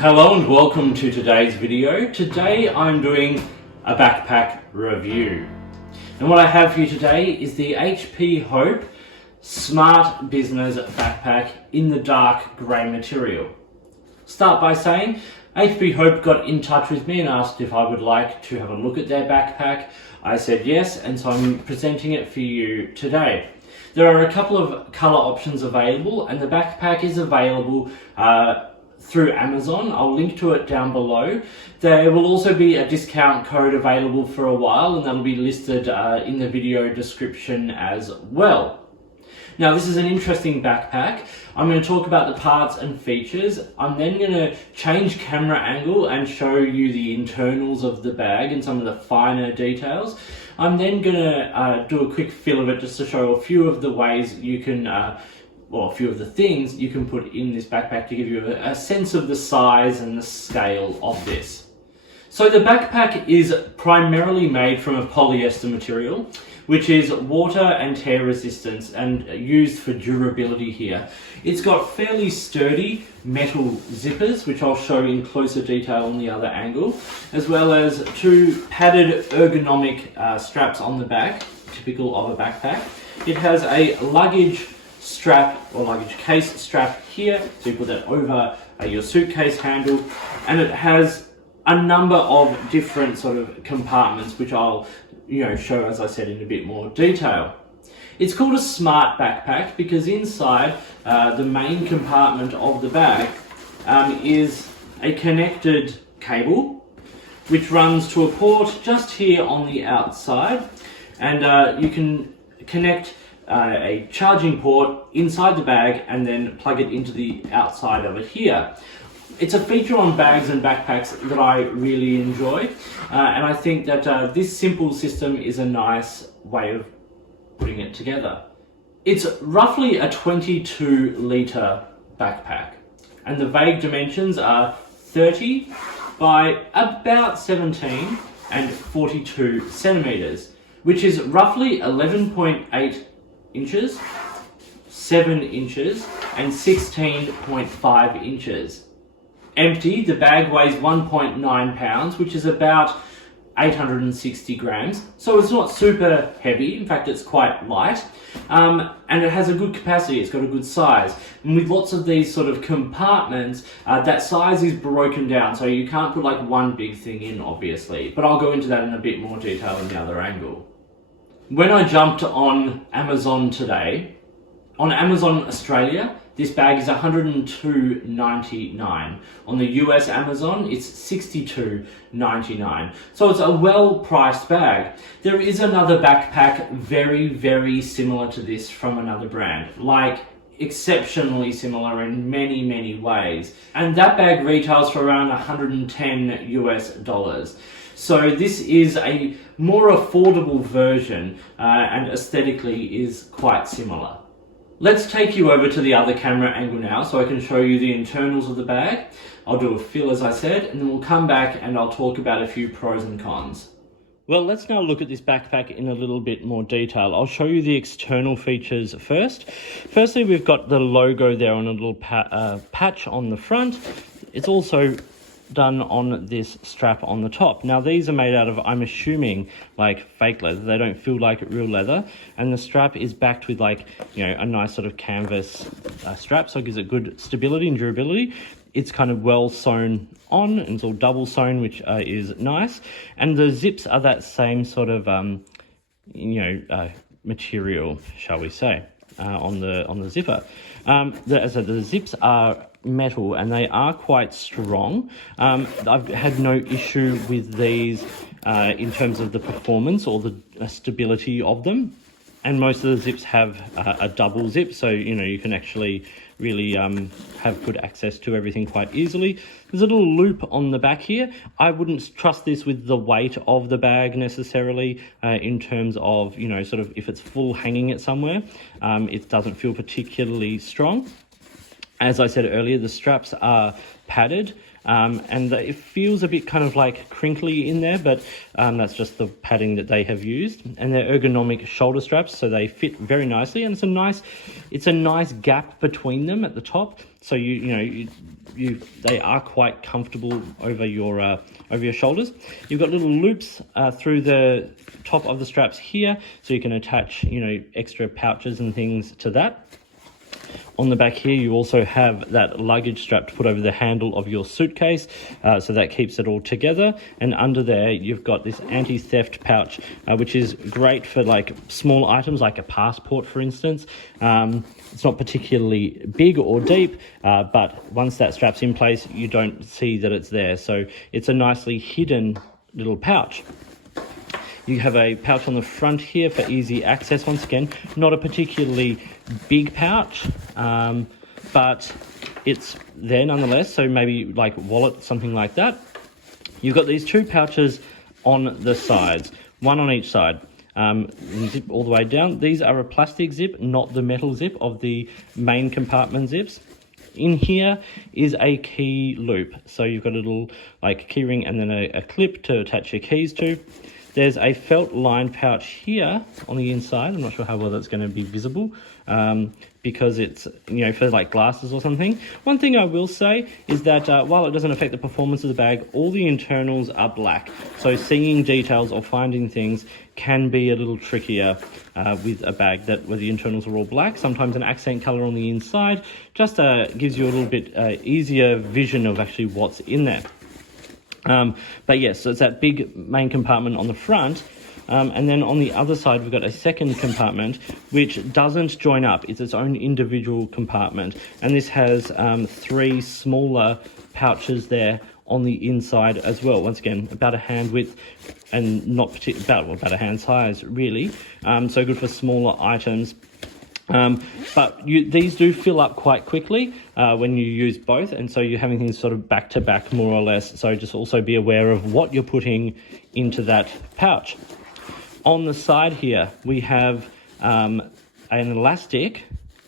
Hello and welcome to today's video. Today I'm doing a backpack review. And what I have for you today is the HP Hope Smart Business Backpack in the dark grey material. Start by saying HP Hope got in touch with me and asked if I would like to have a look at their backpack. I said yes, and so I'm presenting it for you today. There are a couple of colour options available, and the backpack is available through Amazon. I'll link to it down below. There will also be a discount code available for a while, and that'll be listed in the video description as well. Now, this is an interesting backpack. I'm going to talk about the parts and features. I'm then going to change camera angle and show you the internals of the bag and some of the finer details. I'm then going to do a quick feel of it just to show a few of the ways you can a few of the things you can put in this backpack to give you a sense of the size and the scale of this. So the backpack is primarily made from a polyester material, which is water and tear resistant and used for durability here. It's got fairly sturdy metal zippers, which I'll show in closer detail on the other angle, as well as two padded ergonomic straps on the back, typical of a backpack. It has a luggage strap or luggage case strap here, so you put that over your suitcase handle, and it has a number of different sort of compartments, which I'll show, as I said, in a bit more detail. It's called a smart backpack because inside the main compartment of the bag is a connected cable which runs to a port just here on the outside, and you can connect a charging port inside the bag and then plug it into the outside of it here. It's a feature on bags and backpacks that I really enjoy, and I think that this simple system is a nice way of putting it together. It's roughly a 22-litre backpack, and the vague dimensions are 30 by about 17 and 42 centimetres, which is roughly 11.8 inches, 7 inches, and 16.5 inches. Empty, the bag weighs 1.9 pounds, which is about 860 grams. So it's not super heavy. In fact, it's quite light. And it has a good capacity. It's got a good size. And with lots of these sort of compartments, that size is broken down. So you can't put like one big thing in, obviously. But I'll go into that in a bit more detail in the other angle. When I jumped on Amazon today, on Amazon Australia, this bag is $102.99. On the US Amazon, it's $62.99. So it's a well-priced bag. There is another backpack very, very similar to this from another brand, like exceptionally similar in many, many ways. And that bag retails for around $110 US. So this is a more affordable version and aesthetically is quite similar. Let's take you over to the other camera angle now so I can show you the internals of the bag. I'll do a feel, as I said, and then we'll come back and I'll talk about a few pros and cons. Well, let's now look at this backpack in a little bit more detail. I'll show you the external features first. Firstly, we've got the logo there on a little patch on the front. It's also done on this strap on the top. Now these are made out of, I'm assuming, like fake leather. They don't feel like real leather, and the strap is backed with like a nice sort of canvas strap, so it gives it good stability and durability. It's kind of well sewn on, and it's all double sewn, which is nice, and the zips are that same sort of material, shall we say, on the zipper. The zips are metal and they are quite strong. I've had no issue with these in terms of the performance or the stability of them, and most of the zips have a double zip, so you can actually really have good access to everything quite easily. There's a little loop on the back here. I wouldn't trust this with the weight of the bag necessarily in terms of sort of if it's full hanging it somewhere. It doesn't feel particularly strong. As I said earlier, the straps are padded, and it feels a bit kind of like crinkly in there, but that's just the padding that they have used. And they're ergonomic shoulder straps, so they fit very nicely, and it's a nice gap between them at the top, so they are quite comfortable over your shoulders. You've got little loops through the top of the straps here, so you can attach extra pouches and things to that. On the back here, you also have that luggage strap to put over the handle of your suitcase, so that keeps it all together. And under there, you've got this anti-theft pouch, which is great for like small items like a passport, for instance. It's not particularly big or deep, but once that strap's in place, you don't see that it's there. So it's a nicely hidden little pouch. You have a pouch on the front here for easy access. Once again, not a particularly big pouch, but it's there nonetheless. So maybe like wallet, something like that. You've got these two pouches on the sides, one on each side. Zip all the way down. These are a plastic zip, not the metal zip of the main compartment zips. In here is a key loop. So you've got a little like key ring and then a clip to attach your keys to. There's a felt lined pouch here on the inside. I'm not sure how well that's going to be visible because it's, for like glasses or something. One thing I will say is that while it doesn't affect the performance of the bag, all the internals are black. So seeing details or finding things can be a little trickier with a bag where the internals are all black. Sometimes an accent color on the inside just gives you a little bit easier vision of actually what's in there. But yes, so it's that big main compartment on the front, and then on the other side we've got a second compartment which doesn't join up. It's its own individual compartment, and this has 3 smaller pouches there on the inside as well. Once again, about a hand width and not about a hand size really, so good for smaller items. But these do fill up quite quickly when you use both, and so you're having things sort of back to back more or less. So just also be aware of what you're putting into that pouch. On the side here, we have an elastic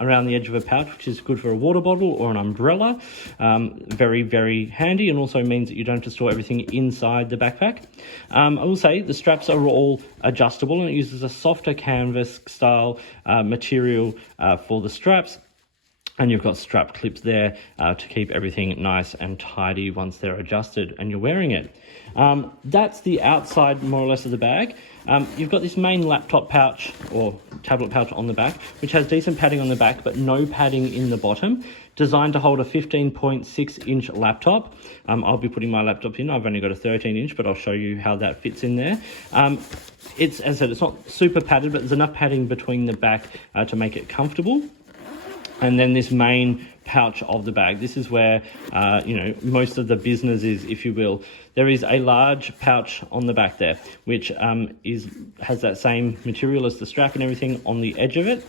around the edge of a pouch, which is good for a water bottle or an umbrella. Very, very handy, and also means that you don't have to store everything inside the backpack. I will say the straps are all adjustable, and it uses a softer canvas style material for the straps. And you've got strap clips there to keep everything nice and tidy once they're adjusted and you're wearing it. That's the outside more or less of the bag. You've got this main laptop pouch or tablet pouch on the back, which has decent padding on the back but no padding in the bottom, designed to hold a 15.6 inch laptop. I'll be putting my laptop in. I've only got a 13 inch, but I'll show you how that fits in there. As I said, it's not super padded, but there's enough padding between the back to make it comfortable. And then this main pouch of the bag, this is where most of the business is, if you will. There is a large pouch on the back there, which has that same material as the strap and everything on the edge of it.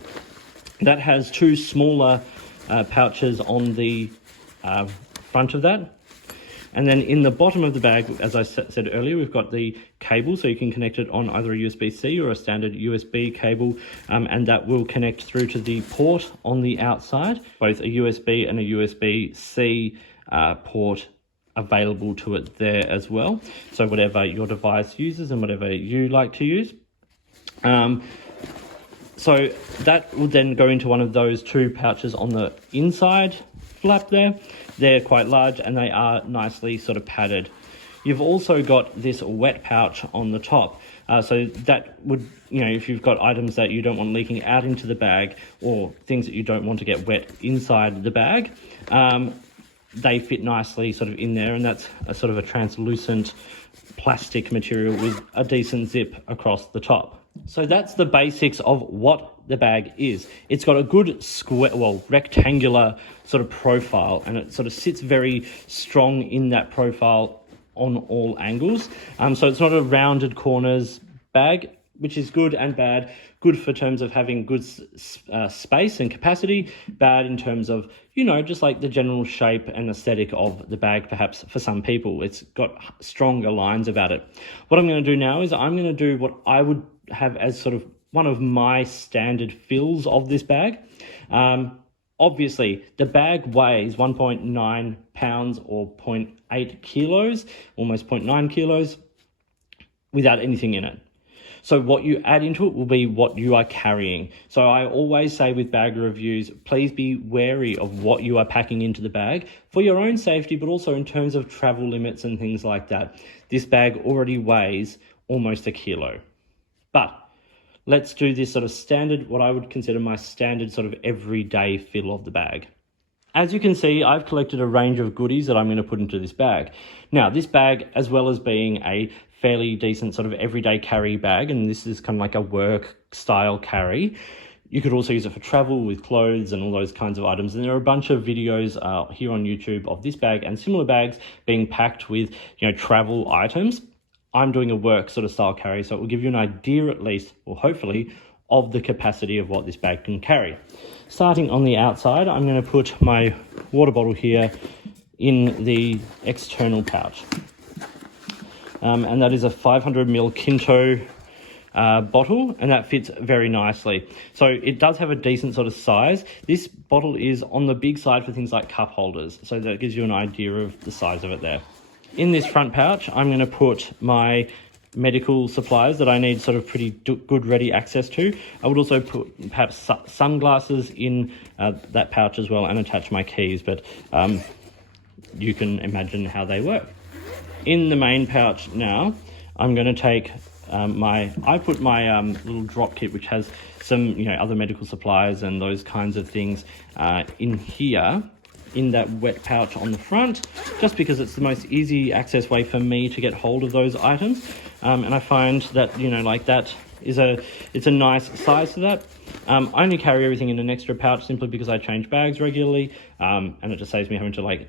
That has 2 smaller pouches on the front of that. And then in the bottom of the bag, as I said earlier, we've got the cable, so you can connect it on either a USB-C or a standard USB cable, and that will connect through to the port on the outside, both a USB and a USB-C port available to it there as well. So whatever your device uses and whatever you like to use. So that will then go into one of those 2 pouches on the inside flap there. They're quite large and they are nicely sort of padded. You've also got this wet pouch on the top. So that would, if you've got items that you don't want leaking out into the bag or things that you don't want to get wet inside the bag, they fit nicely sort of in there, and that's a sort of a translucent plastic material with a decent zip across the top. So that's the basics of what the bag is. It's got a good rectangular sort of profile, and it sort of sits very strong in that profile on all angles. So it's not a rounded corners bag, which is good and bad. Good for terms of having good space and capacity, bad in terms of, just like the general shape and aesthetic of the bag, perhaps for some people. It's got stronger lines about it. What I'm going to do now is I'm going to do what I would have as sort of one of my standard fills of this bag. Obviously, the bag weighs 1.9 pounds or 0.8 kilos, almost 0.9 kilos, without anything in it. So what you add into it will be what you are carrying. So I always say with bag reviews, please be wary of what you are packing into the bag for your own safety, but also in terms of travel limits and things like that. This bag already weighs almost a kilo. But let's do this sort of standard, what I would consider my standard sort of everyday fill of the bag. As you can see, I've collected a range of goodies that I'm going to put into this bag. Now, this bag, as well as being a fairly decent sort of everyday carry bag, and this is kind of like a work style carry, you could also use it for travel with clothes and all those kinds of items. And there are a bunch of videos here on YouTube of this bag and similar bags being packed with, travel items. I'm doing a work sort of style carry, so it will give you an idea at least, or hopefully, of the capacity of what this bag can carry. Starting on the outside, I'm going to put my water bottle here in the external pouch. And that is a 500ml Kinto bottle, and that fits very nicely. So it does have a decent sort of size. This bottle is on the big side for things like cup holders, so that gives you an idea of the size of it there. In this front pouch, I'm going to put my medical supplies that I need sort of pretty good ready access to. I would also put perhaps sunglasses in that pouch as well and attach my keys, but you can imagine how they work. In the main pouch now, I'm going to take I put my little drop kit, which has some other medical supplies and those kinds of things in here, in that wet pouch on the front, just because it's the most easy access way for me to get hold of those items. And I find that, that it's a nice size to that. I only carry everything in an extra pouch simply because I change bags regularly, and it just saves me having to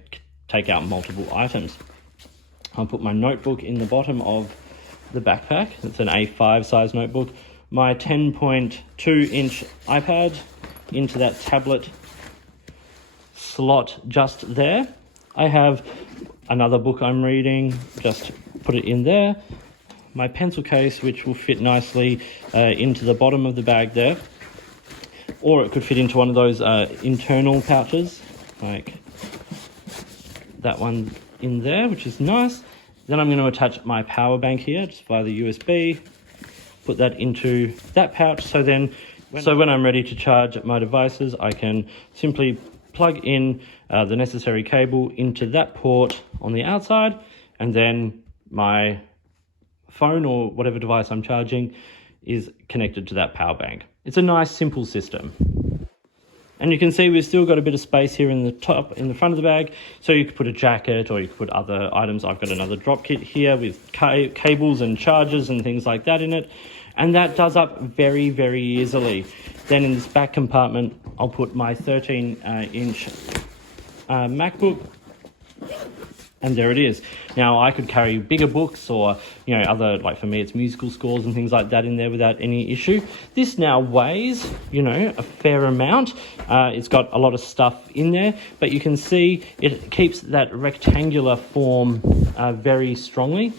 take out multiple items. I'll put my notebook in the bottom of the backpack. It's an A5 size notebook. My 10.2 inch iPad into that tablet slot just there. I have another book I'm reading, just put it in there. My pencil case, which will fit nicely into the bottom of the bag there. Or it could fit into one of those internal pouches, like that one in there, which is nice. Then I'm going to attach my power bank here, just via the USB, put that into that pouch. So when I'm ready to charge my devices, I can simply plug in the necessary cable into that port on the outside, and then my phone or whatever device I'm charging is connected to that power bank. It's a nice, simple system. And you can see we've still got a bit of space here in the front of the bag, so you could put a jacket or you could put other items. I've got another drop kit here with cables and chargers and things like that in it, and that does up very, very easily. Then in this back compartment, I'll put my 13-inch MacBook, and there it is. Now, I could carry bigger books or, other, for me, it's musical scores and things like that in there without any issue. This now weighs, a fair amount. It's got a lot of stuff in there, but you can see it keeps that rectangular form very strongly.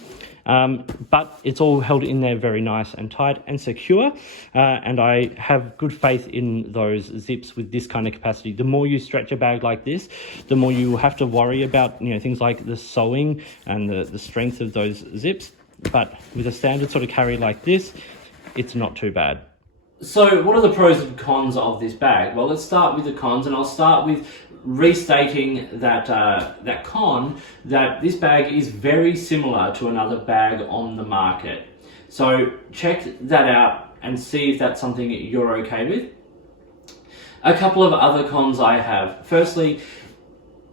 But it's all held in there very nice and tight and secure, and I have good faith in those zips with this kind of capacity. The more you stretch a bag like this, the more you have to worry about things like the sewing and the strength of those zips. But with a standard sort of carry like this, it's not too bad. So what are the pros and cons of this bag? Well, let's start with the cons, and I'll start with restating that con, that this bag is very similar to another bag on the market. So check that out and see if that's something you're okay with. A couple of other cons I have. Firstly,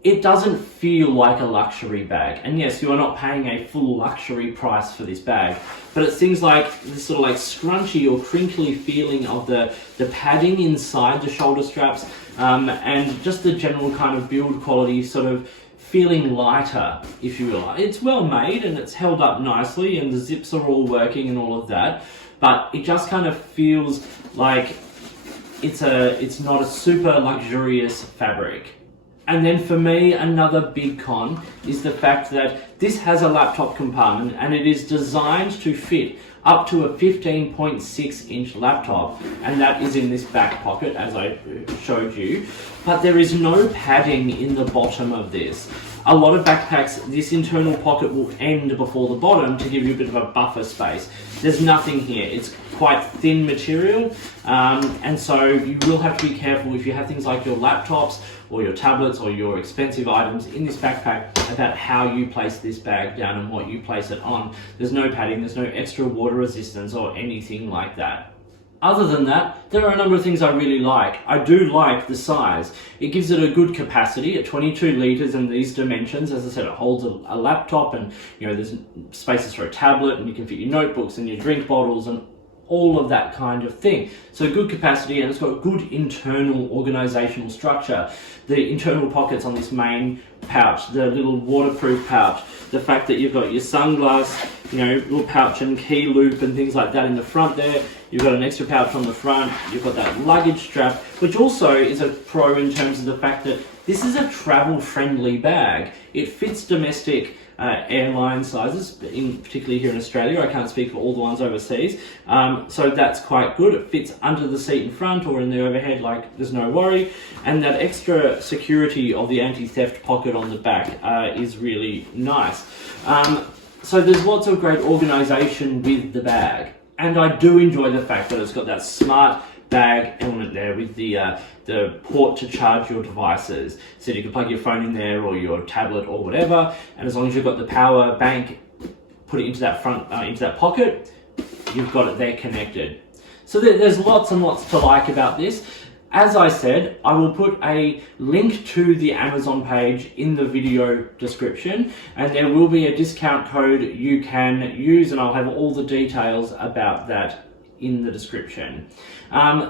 it doesn't feel like a luxury bag. And yes, you are not paying a full luxury price for this bag, but it's things like this sort of scrunchy or crinkly feeling of the padding inside the shoulder straps, and just the general kind of build quality sort of feeling lighter, if you will. It's well made and it's held up nicely and the zips are all working and all of that, but it just kind of feels like it's not a super luxurious fabric. And then for me, another big con is the fact that this has a laptop compartment and it is designed to fit up to a 15.6 inch laptop, and that is in this back pocket as I showed you, but there is no padding in the bottom of this. A lot of backpacks, this internal pocket will end before the bottom to give you a bit of a buffer space. There's nothing here. It's quite thin material, and so you will have to be careful if you have things like your laptops or your tablets or your expensive items in this backpack about how you place this bag down and what you place it on. There's no padding, there's no extra water resistance or anything like that. Other than that, there are a number of things I really like. I do like the size. It gives it a good capacity at 22 litres in these dimensions. As I said, it holds a laptop, and there's spaces for a tablet, and you can fit your notebooks and your drink bottles and all of that kind of thing. So good capacity, and it's got good internal organizational structure. The internal pockets on this main pouch, the little waterproof pouch, the fact that you've got your sunglass, little pouch and key loop and things like that in the front there. You've got an extra pouch on the front. You've got that luggage strap, which also is a pro in terms of the fact that this is a travel-friendly bag. It fits domestic airline sizes, particularly here in Australia. I can't speak for all the ones overseas, so that's quite good. It fits under the seat in front or in the overhead, like there's no worry, and that extra security of the anti-theft pocket on the back is really nice. So there's lots of great organisation with the bag, and I do enjoy the fact that it's got that smart bag element there with the port to charge your devices, so you can plug your phone in there or your tablet or whatever, and as long as you've got the power bank, put it into that into that pocket, you've got it there connected. So there's lots and lots to like about this. As I said, I will put a link to the Amazon page in the video description, and there will be a discount code you can use, and I'll have all the details about that in the description.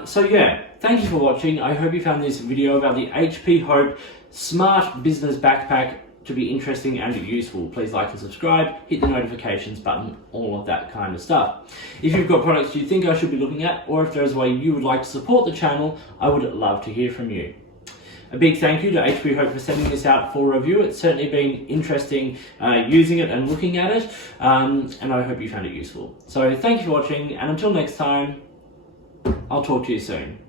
So yeah, thank you for watching. I hope you found this video about the HP Hope Smart Business Backpack to be interesting and useful. Please like and subscribe, hit the notifications button, all of that kind of stuff. If you've got products you think I should be looking at, or if there's a way you would like to support the channel, I would love to hear from you. A big thank you to HP Hope for sending this out for review. It's certainly been interesting using it and looking at it, and I hope you found it useful. So thank you for watching, and until next time, I'll talk to you soon.